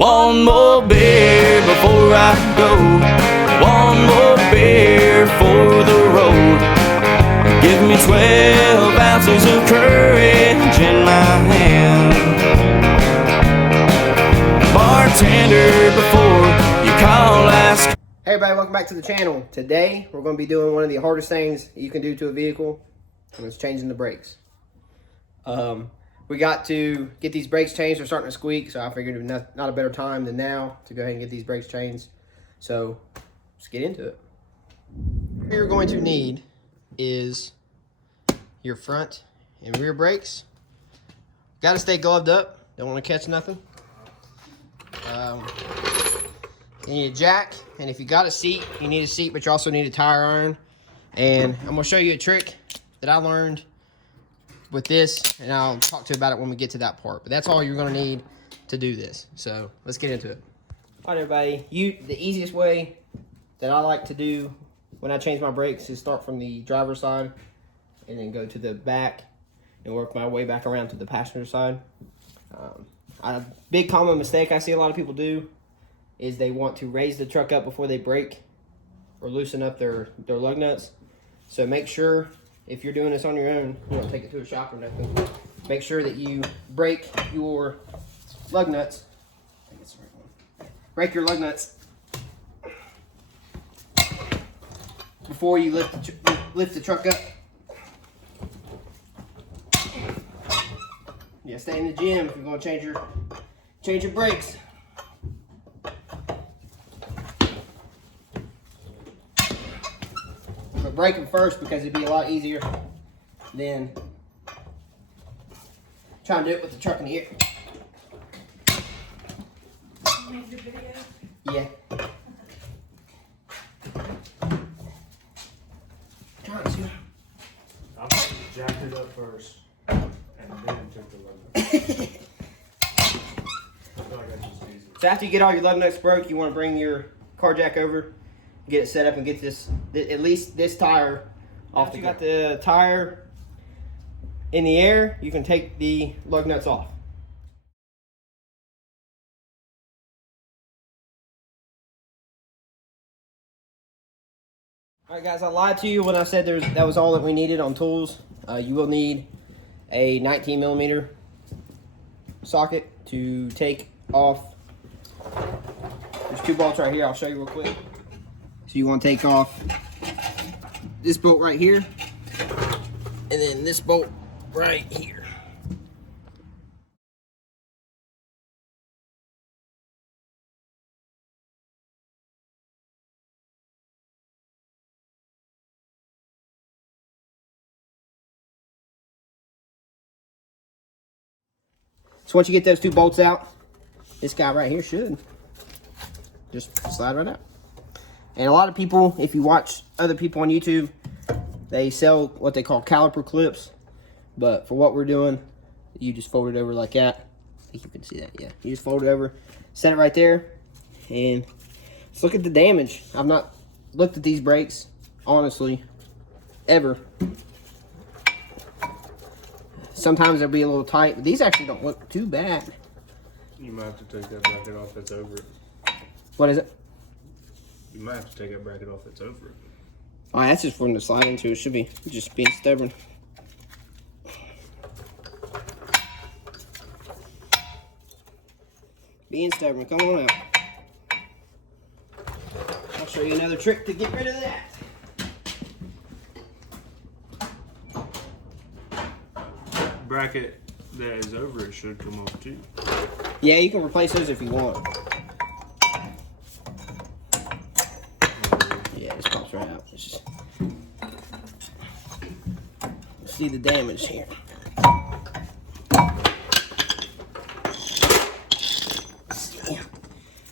One more beer before I go. One more beer for the road. Give me 12 ounces of courage in my hand. Bartender, before you call, ask. Hey everybody, welcome back to the channel. Today we're going to be doing one of the hardest things you can do to a vehicle, and it's changing the brakes. We got to get these brakes changed. They're starting to squeak, so I figured not a better time than now to go ahead and get these brakes changed. So let's get into it. What you're going to need is your front and rear brakes. Got to stay gloved up. Don't want to catch nothing. You need a jack, and if you got a seat, you need a seat, but you also need a tire iron. And I'm gonna show you a trick that I learned with this, and I'll talk to you about it when we get to that part. But that's all you're gonna need to do this. So let's get into it. All right, everybody. The easiest way that I like to do when I change my brakes is start from the driver's side, and then go to the back and work my way back around to the passenger side. A big common mistake I see a lot of people do is they want to raise the truck up before they brake or loosen up their lug nuts. So make sure, if you're doing this on your own, you don't take it to a shop or nothing, make sure that you break your lug nuts. I think it's the right one. Break your lug nuts before you lift the truck up. Yeah, stay in the gym if you're gonna change your brakes. But break them first because it'd be a lot easier than trying to do it with the truck in the air. You made your video? Yeah. Trying to. I thought you jacked it up first and then took the lug nut. I feel like that's just easy. So after you get all your lug nuts broke, you want to bring your car jack over, get it set up, and get at least this tire off. After you got the tire in the air, you can take the lug nuts off. Alright guys, I lied to you when I said that was all that we needed on tools. You will need a 19mm socket to take off. There's two bolts right here, I'll show you real quick. So you want to take off this bolt right here, and then this bolt right here. So once you get those two bolts out, this guy right here should just slide right out. And a lot of people, if you watch other people on YouTube, they sell what they call caliper clips. But for what we're doing, you just fold it over like that. I think you can see that, yeah. You just fold it over, set it right there, and let's look at the damage. I've not looked at these brakes, honestly, ever. Sometimes they'll be a little tight, but these actually don't look too bad. You might have to take that bracket off that's over it. What is it? You might have to take that bracket off that's over it. Oh, that's just for them to slide into. It should be just being stubborn. Being stubborn, come on out. I'll show you another trick to get rid of that. Bracket that is over it should come off too. Yeah, you can replace those if you want. Yeah, this pops right out. It's just... see the damage here. Yeah.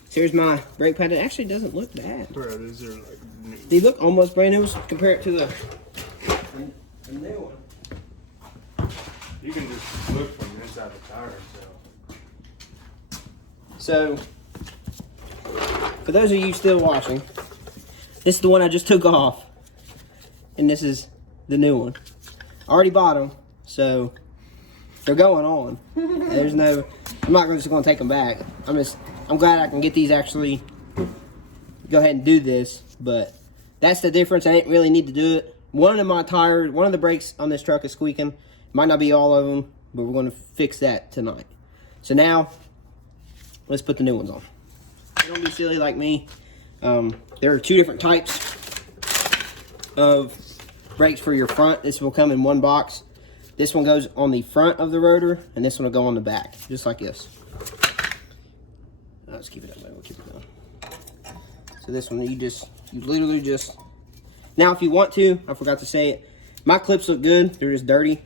So here's my brake pad. It actually doesn't look bad. Bro, these are like new. They look almost brand new compared to the new one. You can just look from inside the tire itself. So, for those of you still watching, this is the one I just took off, and this is the new one. I already bought them, so they're going on. There's no, I'm not just going to take them back. I'm just I'm glad I can get these actually go ahead and do this, but that's the difference. I didn't really need to do it. One of the brakes on this truck is squeaking. Might not be all of them, but we're going to fix that tonight. So now, let's put the new ones on. Don't be silly like me. There are two different types of brakes for your front. This will come in one box. This one goes on the front of the rotor, and this one will go on the back, just like this. Let's keep it up there. We'll keep it going. So this one, you literally just. Now, if you want to, I forgot to say it. My clips look good. They're just dirty.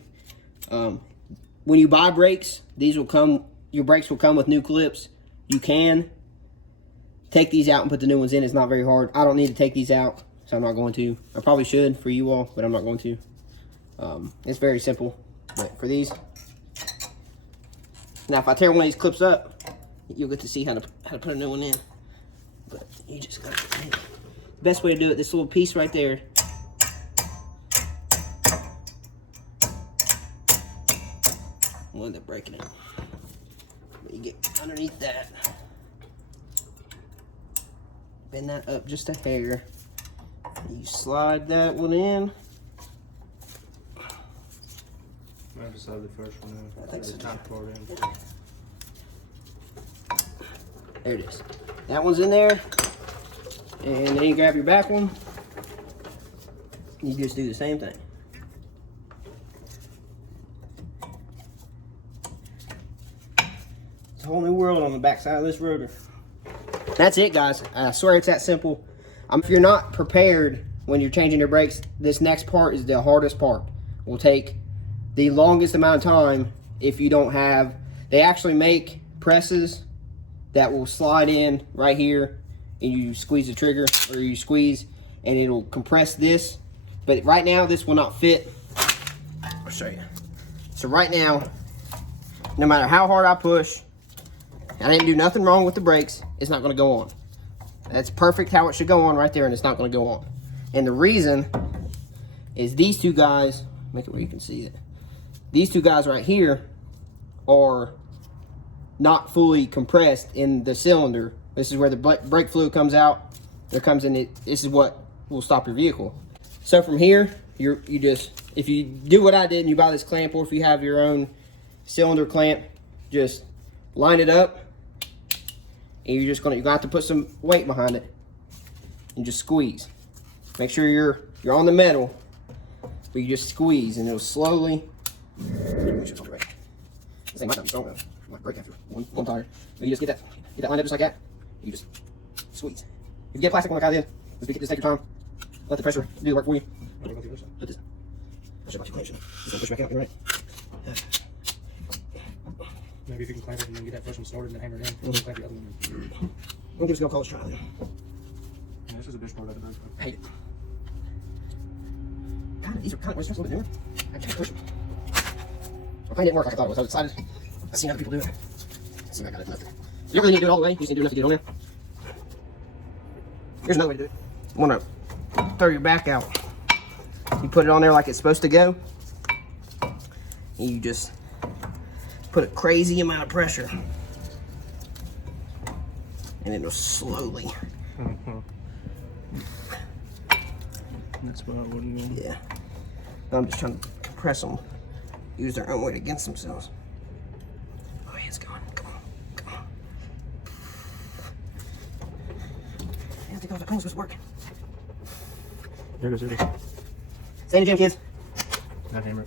When you buy brakes, your brakes will come with new clips. You can take these out and put the new ones in. It's not very hard. I don't need to take these out, so I'm not going to. I probably should for you all, but I'm not going to. It's very simple. But for these, now if I tear one of these clips up, you'll get to see how to put a new one in. But you just got the best way to do it. This little piece right there. We'll end up breaking it. But you get underneath that. Bend that up just a hair. You slide that one in. I decided the first one in. I think so. The top part in. There it is. That one's in there. And then you grab your back one. You just do the same thing. It's a whole new world on the back side of this rotor. That's it, guys. I swear it's that simple. If you're not prepared when you're changing your brakes, this next part is the hardest part. Will take the longest amount of time if you don't have. They actually make presses that will slide in right here, and you squeeze the trigger, or you squeeze, and it'll compress this. But right now, this will not fit. I'll show you. So right now, no matter how hard I push, I didn't do nothing wrong with the brakes, it's not gonna go on. That's perfect how it should go on right there, and it's not gonna go on. And the reason is these two guys, make it where you can see it. These two guys right here are not fully compressed in the cylinder. This is where the brake fluid comes out. There comes in it. This is what will stop your vehicle. So from here, you just, if you do what I did and you buy this clamp, or if you have your own cylinder clamp, just line it up, and you're gonna have to put some weight behind it and just squeeze. Make sure you're on the metal, but you just squeeze, and it'll slowly. Make sure it's right. This thing might not be strong enough. Might break after one tire. But you just get that lined up just like that. You just squeeze. If you get a plastic one like I did, just take your time. Let the pressure do the work for you. Put this. Push back out. You're right. Maybe if you can clamp it and then get that first one started and then hammer it in. Clamp the other one. We'll give us a college try then. Yeah, this is the best part of the brakes. I hate it. God, these are kind of a little bit newer. I can't push them. My plan didn't work like I thought it was. I was excited. I've seen other people do it. Let's see if I got it enough. You don't really need to do it all the way. You just need to do enough to get it on there. Here's another way to do it. You want to throw your back out. You put it on there like it's supposed to go. And you just put a crazy amount of pressure. And it'll slowly. That's why I wouldn't go. Yeah. I'm just trying to compress them. Use their own weight against themselves. Oh, yeah, it's going. Come on. I don't think all the cones was working. There it goes. Stay in the gym, kids. Not hammer.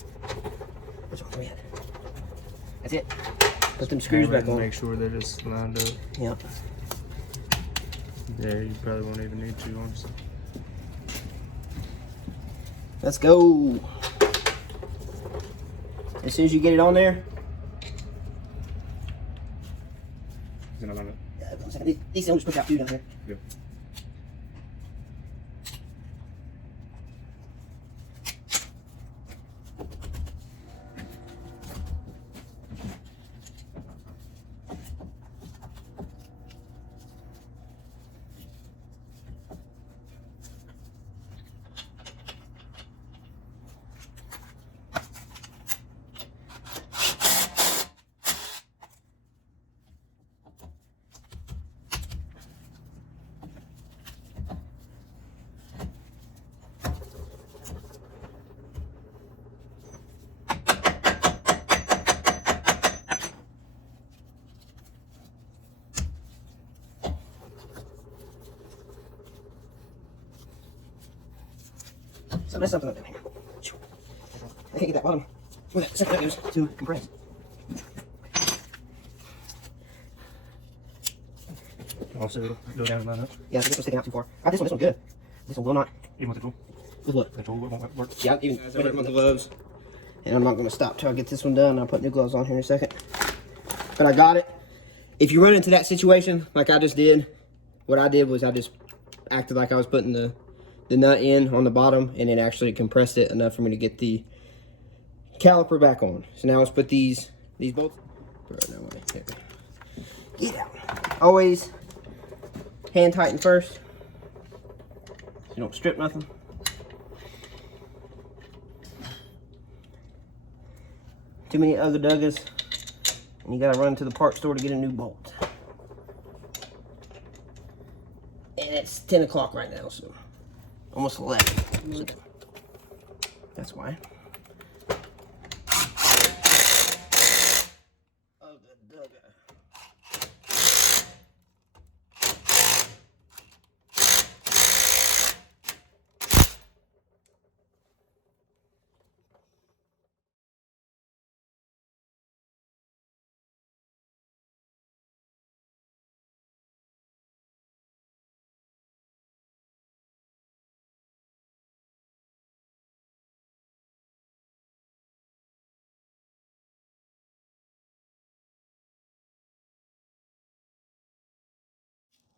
Which one? Where we at? That's it. Put them screws back on. Make sure they're just lined up. Yeah. Yeah, you probably won't even need to, honestly. Let's go. As soon as you get it on there. Is it not on it? Yeah, these cylinders push out too down here. Yep. So there's something up here. I can't get that bottom. Where that center goes to compress. Also, go down and line up. Yeah, so this one's sticking out too far. This one's good. This one will not. Even with the tool. With what? The tool won't work. Yeah, even with the gloves. And I'm not going to stop till I get this one done. I'll put new gloves on here in a second. But I got it. If you run into that situation like I just did, what I did was I just acted like I was putting the nut in on the bottom, and it actually compressed it enough for me to get the caliper back on. So now let's put these bolts. No way. There. Get out. Always hand tighten first, so you don't strip nothing. Too many ugga duggas, and you gotta run to the parts store to get a new bolt. And it's 10 o'clock right now, so almost 11. So that's why. Ugga dugga.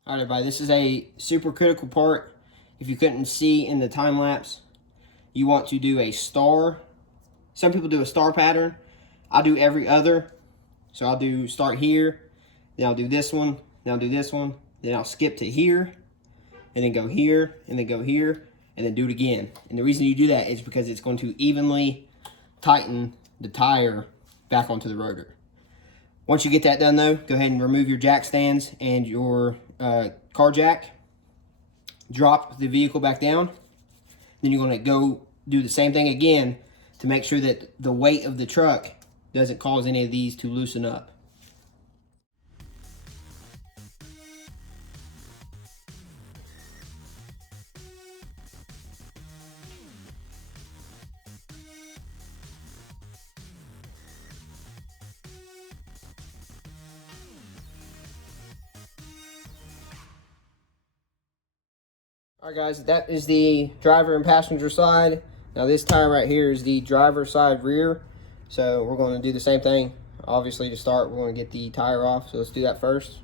All right, everybody, this is a super critical part. If you couldn't see in the time lapse, you want to do a star. Some people do a star pattern. I do every other. So I'll do start here, then I'll do this one, then I'll do this one, then I'll skip to here, and then go here, and then go here, and then do it again. And the reason you do that is because it's going to evenly tighten the tire back onto the rotor. Once you get that done though, go ahead and remove your jack stands and your car jack. Drop the vehicle back down. Then you're going to go do the same thing again to make sure that the weight of the truck doesn't cause any of these to loosen up. Alright guys, that is the driver and passenger side. Now this tire right here is the driver side rear. So we're going to do the same thing. Obviously to start, we're going to get the tire off. So let's do that first.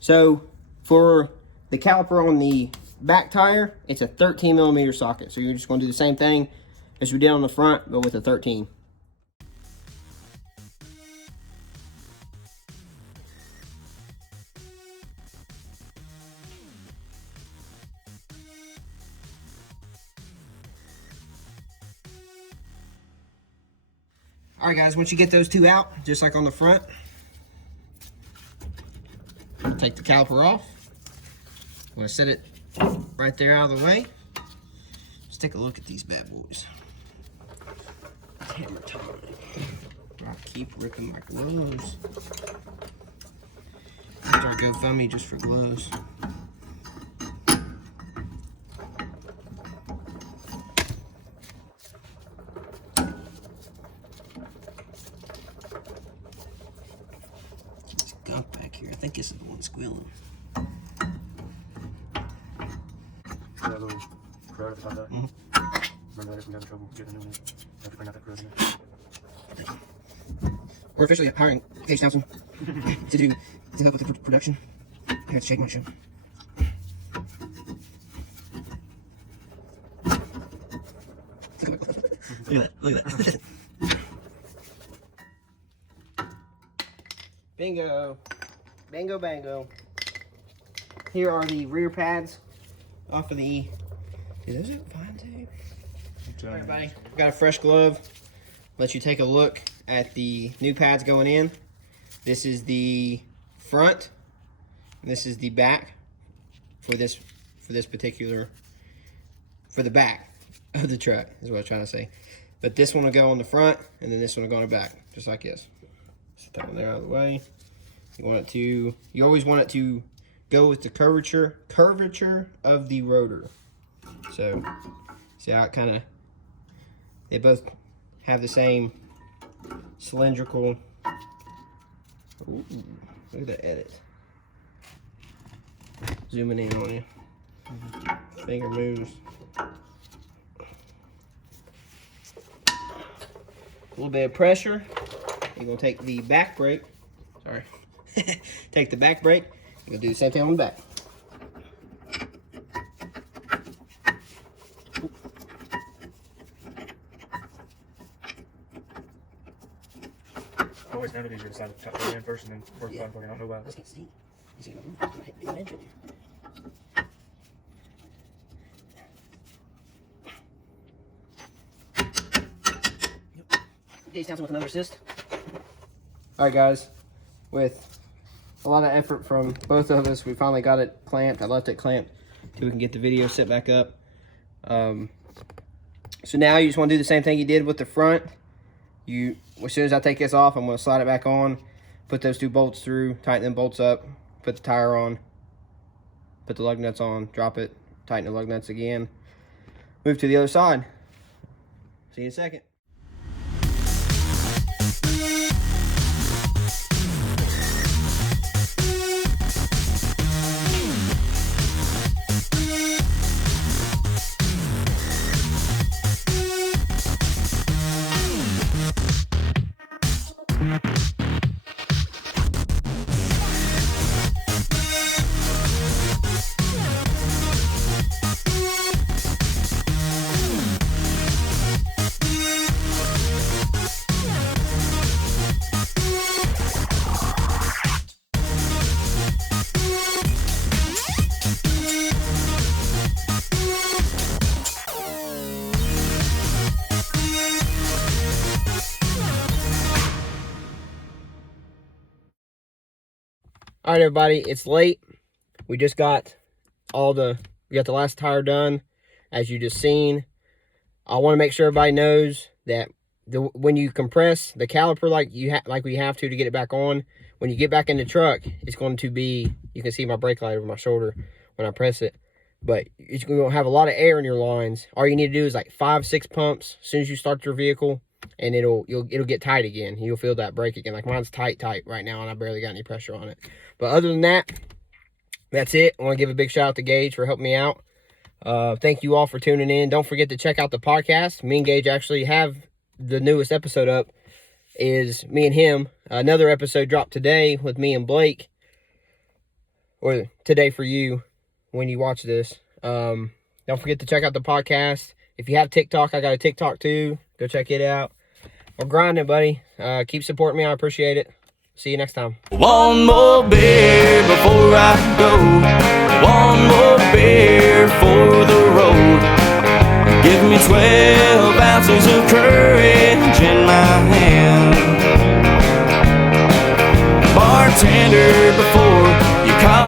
So for the caliper on the back tire, it's a 13 millimeter socket. So you're just going to do the same thing as we did on the front, but with a 13. All right, guys, once you get those two out, just like on the front, take the caliper off. I'm going to set it right there out of the way. Let's take a look at these bad boys. Hammer time. I keep ripping my gloves. After I go GoFundMe just for gloves. Gunk back here. I think this is the one squealing. That little crowd at the top of that. Remember that if we have trouble getting a new one, you have to bring out that crowd again. We're officially hiring Paige Thompson to help with the production. I have to shake my shoe. Look at that. Look at that. Bingo. Bingo bango. Here are the rear pads off of the... Is this it? Fine tape. Everybody, got a fresh glove. Let you take a look at the new pads going in. This is the front, and this is the back for the back of the truck, is what I was trying to say. But this one will go on the front, and then this one will go on the back, just like this. Set that one there out of the way. You always want it to go with the curvature of the rotor. So, see how it kind of, they both have the same cylindrical. Ooh, look at the edit. Zooming in on you. Finger moves. A little bit of pressure. You're gonna take the back brake. Sorry. Take the back brake. You're gonna do the same thing on the back. I always noted these are decided to cut the in first and then work the bottom part. I don't know why. Let's get see. You see what I'm doing? Days down with another assist. Alright guys, with a lot of effort from both of us, we finally got it clamped. I left it clamped so we can get the video set back up. So now you just want to do the same thing you did with the front. As soon as I take this off, I'm going to slide it back on, put those 2 bolts through, tighten them bolts up, put the tire on, put the lug nuts on, drop it, tighten the lug nuts again, move to the other side. See you in a second. All right, everybody, it's late. We just got we got the last tire done, as you just seen. I want to make sure everybody knows that when you compress the caliper like we have to get it back on, when you get back in the truck, it's going to be, you can see my brake light over my shoulder when I press it, but it's going to have a lot of air in your lines. All you need to do is like 5-6 pumps as soon as you start your vehicle, and it'll get tight again. You'll feel that brake again. Like mine's tight right now, and I barely got any pressure on it. But other than that, that's it. I want to give a big shout out to Gage for helping me out. Thank you all for tuning in. Don't forget to check out the podcast. Me and Gage actually have the newest episode up. Is me and him. Another episode dropped today with me and Blake. Or today for you when you watch this. Don't forget to check out the podcast. If you have TikTok, I got a TikTok too. Go check it out. We're grinding, buddy. Keep supporting me. I appreciate it. See you next time. One more beer before I go. One more beer for the road. Give me 12 ounces of courage in my hand. Bartender, before